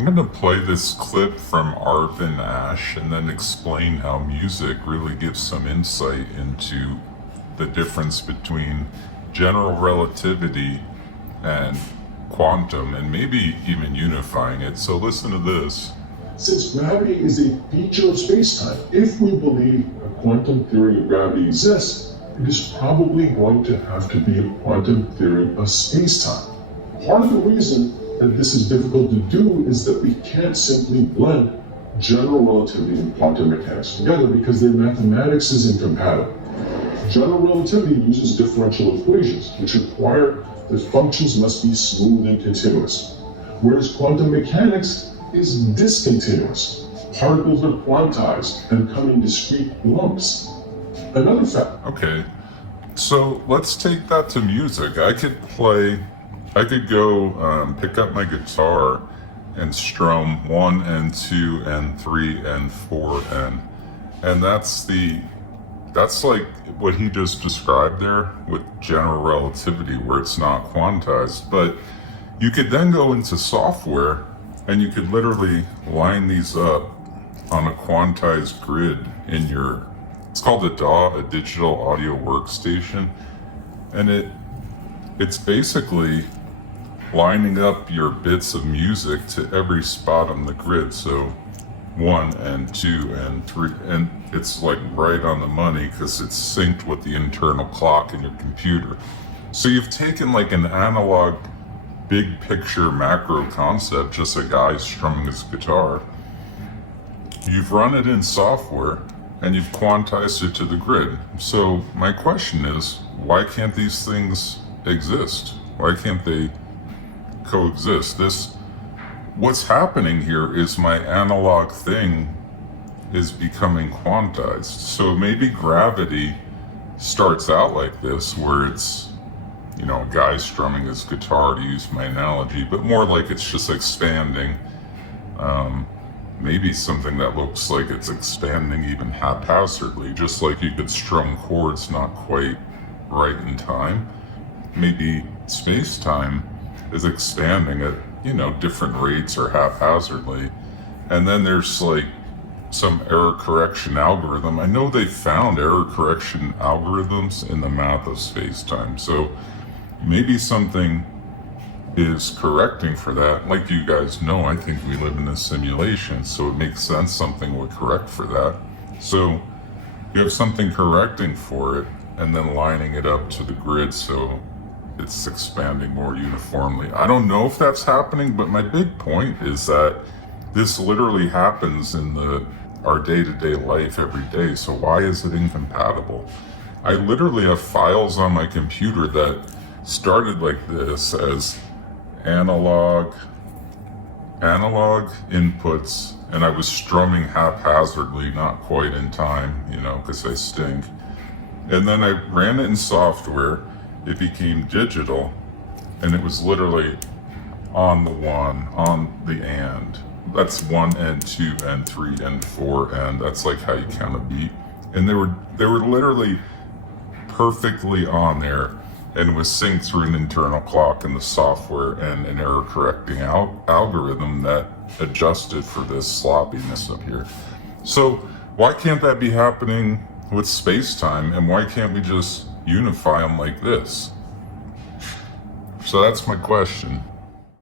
I'm going to play this clip from Arvin Ash and then explain how music really gives some insight into the difference between general relativity and quantum, and maybe even unifying it. So listen to this. Since gravity is a feature of spacetime, if we believe a quantum theory of gravity exists, it is probably going to have to be a quantum theory of spacetime. Part of the reason that this is difficult to do is that we can't simply blend general relativity and quantum mechanics together because their mathematics is incompatible. General relativity uses differential equations, which require that functions must be smooth and continuous, whereas quantum mechanics is discontinuous. Particles are quantized and come in discrete lumps. Another fact. Okay, so let's take that to music. I could go pick up my guitar and strum 1 and 2 and 3 and 4 and that's like what he just described there with general relativity, where it's not quantized. But you could then go into software and you could literally line these up on a quantized grid in your, it's called a DAW, a digital audio workstation, and it's basically lining up your bits of music to every spot on the grid. So 1 and 2 and 3, and it's like right on the money because it's synced with the internal clock in your computer. So you've taken like an analog big picture macro concept, just a guy strumming his guitar. You've run it in software and you've quantized it to the grid. So my question is, why can't these things exist? Why can't they coexist? What's happening here is my analog thing is becoming quantized. So maybe gravity starts out like this, where it's, a guy strumming his guitar, to use my analogy, but more like it's just expanding. Maybe something that looks like it's expanding even haphazardly, just like you could strum chords not quite right in time. Maybe space-time is expanding at, different rates or haphazardly. And then there's like some error correction algorithm. I know they found error correction algorithms in the math of space-time. So maybe something is correcting for that. Like you guys know, I think we live in a simulation, so it makes sense something would correct for that. So you have something correcting for it and then lining it up to the grid so it's expanding more uniformly. I don't know if that's happening, but my big point is that this literally happens in our day-to-day life every day. So why is it incompatible? I literally have files on my computer that started like this as analog inputs, and I was strumming haphazardly, not quite in time, because I stink. And then I ran it in software, it became digital, and it was literally on the 1, on the and. That's 1 and 2 and 3 and 4, and that's like how you count a beat. And they were literally perfectly on there, and was synced through an internal clock in the software and an error correcting algorithm that adjusted for this sloppiness up here. So why can't that be happening with space-time, and why can't we just unify them like this? So that's my question.